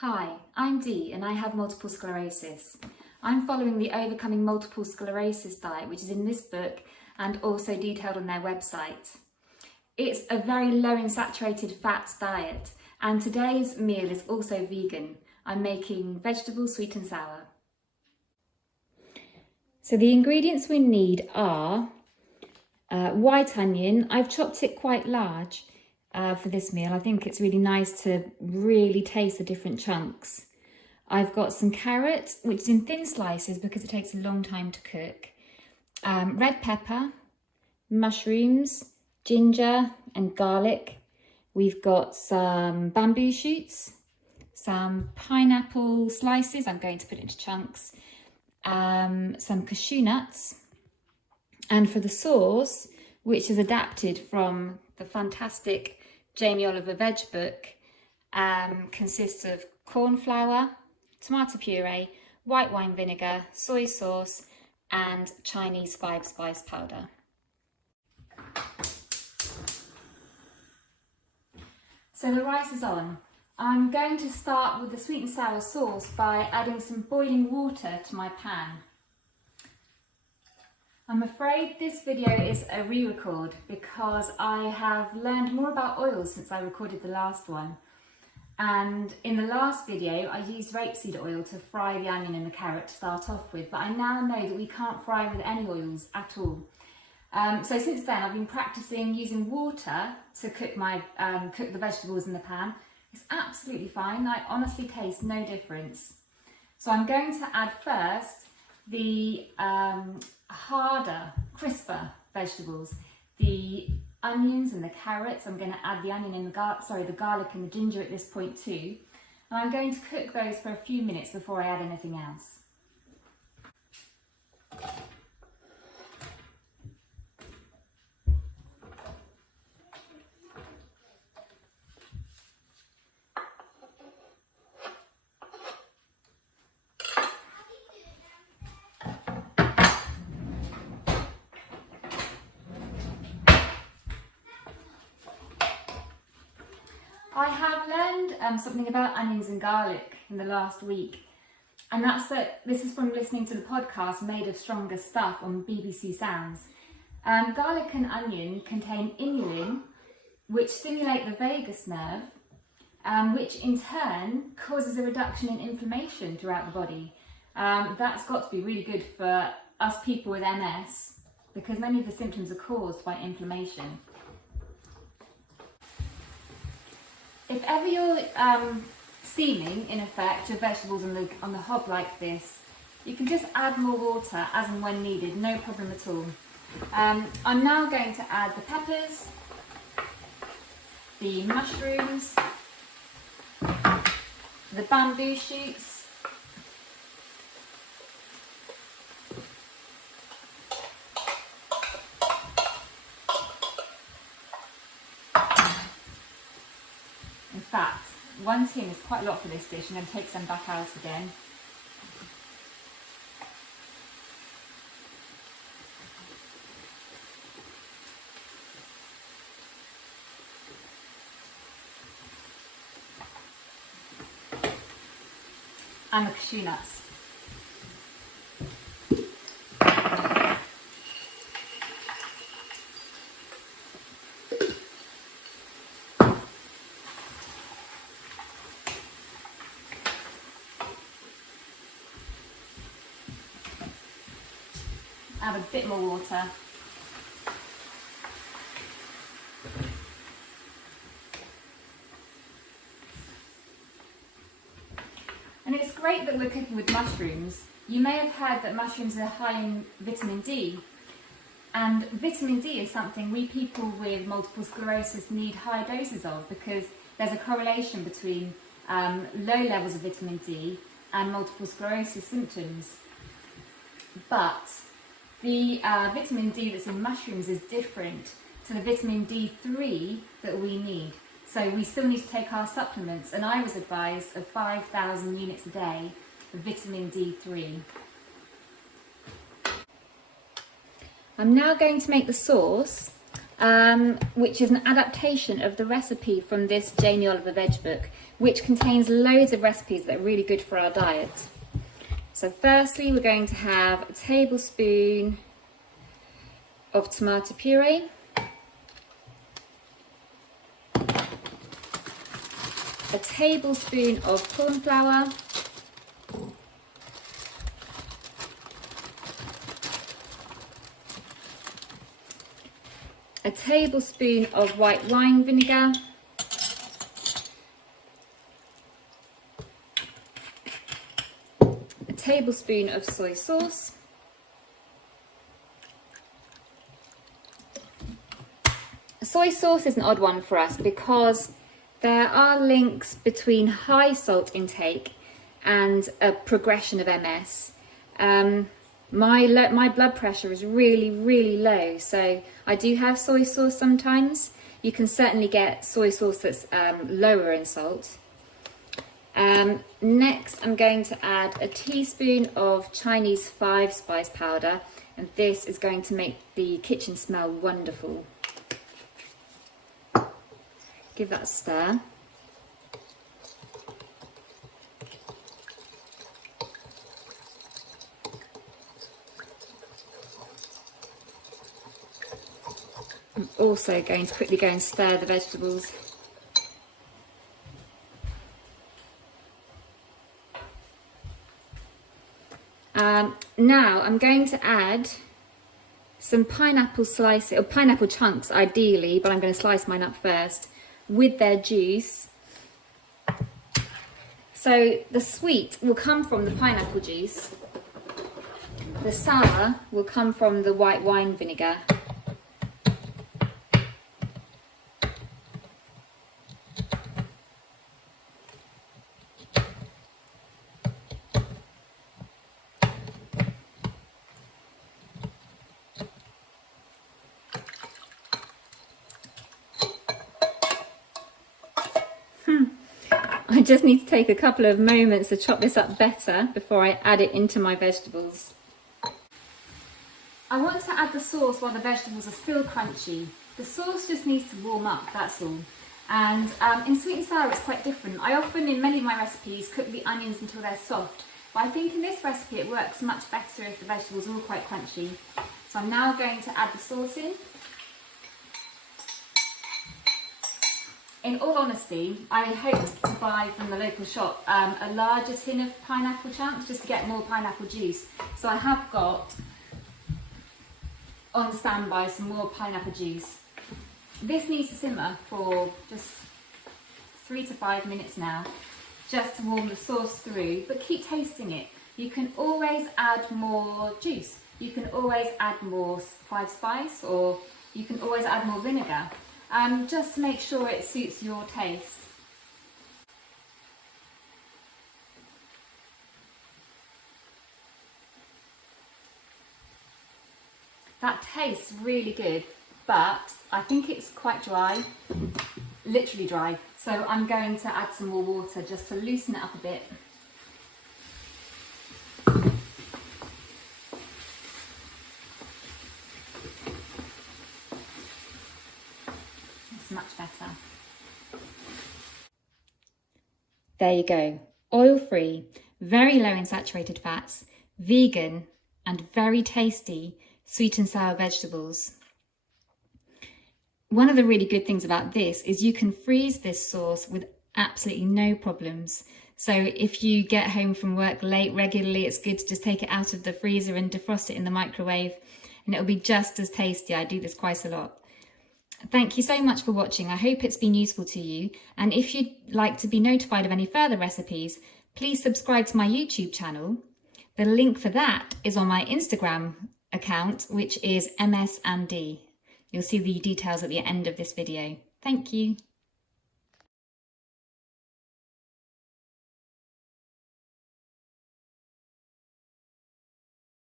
Hi, I'm Dee and I have multiple sclerosis. I'm following the Overcoming Multiple Sclerosis diet, which is in this book and also detailed on their website. It's a very low in saturated fat diet, and today's meal is also vegan. I'm making vegetables sweet and sour. So the ingredients we need are white onion. I've chopped it quite large for this meal. I think it's really nice to really taste the different chunks. I've got some carrot, which is in thin slices because it takes a long time to cook. Red pepper, mushrooms, ginger and garlic. We've got some bamboo shoots, some pineapple slices. I'm going to put it into chunks. Some cashew nuts. And for the sauce, which is adapted from the fantastic Jamie Oliver veg book, consists of corn flour, tomato puree, white wine vinegar, soy sauce, and Chinese 5-spice powder. So the rice is on. I'm going to start with the sweet and sour sauce by adding some boiling water to my pan. I'm afraid this video is a re-record because I have learned more about oils since I recorded the last one. And in the last video, I used rapeseed oil to fry the onion and the carrot to start off with, but I now know that we can't fry with any oils at all. So since then, I've been practicing using water to cook cook the vegetables in the pan. It's absolutely fine. I honestly taste no difference. So I'm going to add first the harder, crisper vegetables, the onions and the carrots. I'm going to add the onion and the garlic and the ginger at this point too. And I'm going to cook those for a few minutes before I add anything else. I have learned something about onions and garlic in the last week, and that's that this is from listening to the podcast Made of Stronger Stuff on BBC Sounds. Garlic and onion contain inulin, which stimulate the vagus nerve, which in turn causes a reduction in inflammation throughout the body. That's got to be really good for us people with MS because many of the symptoms are caused by inflammation. If ever you're steaming, in effect, your vegetables on the hob like this, you can just add more water as and when needed, no problem at all. I'm now going to add the peppers, the mushrooms, the bamboo shoots, in fact, one tin is quite a lot for this dish. I'm going to take some back out again. And the cashew nuts. Add a bit more water. And it's great that we're cooking with mushrooms. You may have heard that mushrooms are high in vitamin D. And vitamin D is something we people with multiple sclerosis need high doses of because there's a correlation between low levels of vitamin D and multiple sclerosis symptoms. But the vitamin D that's in mushrooms is different to the vitamin D3 that we need. So we still need to take our supplements, and I was advised of 5,000 units a day of vitamin D3. I'm now going to make the sauce. which is an adaptation of the recipe from this Jamie Oliver veg book, which contains loads of recipes that are really good for our diet. So firstly, we're going to have a tablespoon of tomato puree, a tablespoon of corn flour, a tablespoon of white wine vinegar, a tablespoon of soy sauce, soy sauce is an odd one for us because there are links between high salt intake and a progression of MS. My blood pressure is really low, so I do have soy sauce sometimes. You can certainly get soy sauce that's lower in salt. Next, I'm going to add a teaspoon of Chinese 5-spice powder, and this is going to make the kitchen smell wonderful. Give that a stir. I'm also going to quickly go and stir the vegetables. Now I'm going to add some pineapple slices, or pineapple chunks ideally, but I'm going to slice mine up first, with their juice. So the sweet will come from the pineapple juice, the sour will come from the white wine vinegar, I just need to take a couple of moments to chop this up better before I add it into my vegetables. I want to add the sauce while the vegetables are still crunchy. The sauce just needs to warm up, that's all. And in sweet and sour it's quite different. I often, in many of my recipes, cook the onions until they're soft. But I think in this recipe it works much better if the vegetables are all quite crunchy. So I'm now going to add the sauce in. In all honesty, I hoped to buy from the local shop a larger tin of pineapple chunks just to get more pineapple juice. So I have got on standby some more pineapple juice. This needs to simmer for just 3 to 5 minutes now, just to warm the sauce through, but keep tasting it. You can always add more juice. You can always add more 5-spice, or you can always add more vinegar. Just make sure it suits your taste. That tastes really good, but I think it's quite dry, literally dry. So I'm going to add some more water just to loosen it up a bit. Much better. There you go. Oil-free, very low in saturated fats, vegan, and very tasty sweet and sour vegetables. One of the really good things about this is you can freeze this sauce with absolutely no problems. So if you get home from work late regularly, it's good to just take it out of the freezer and defrost it in the microwave, and it'll be just as tasty. I do this quite a lot. Thank you so much for watching. I hope it's been useful to you. And if you'd like to be notified of any further recipes, please subscribe to my YouTube channel. The link for that is on my Instagram account, which is MS&D. You'll see the details at the end of this video. Thank you.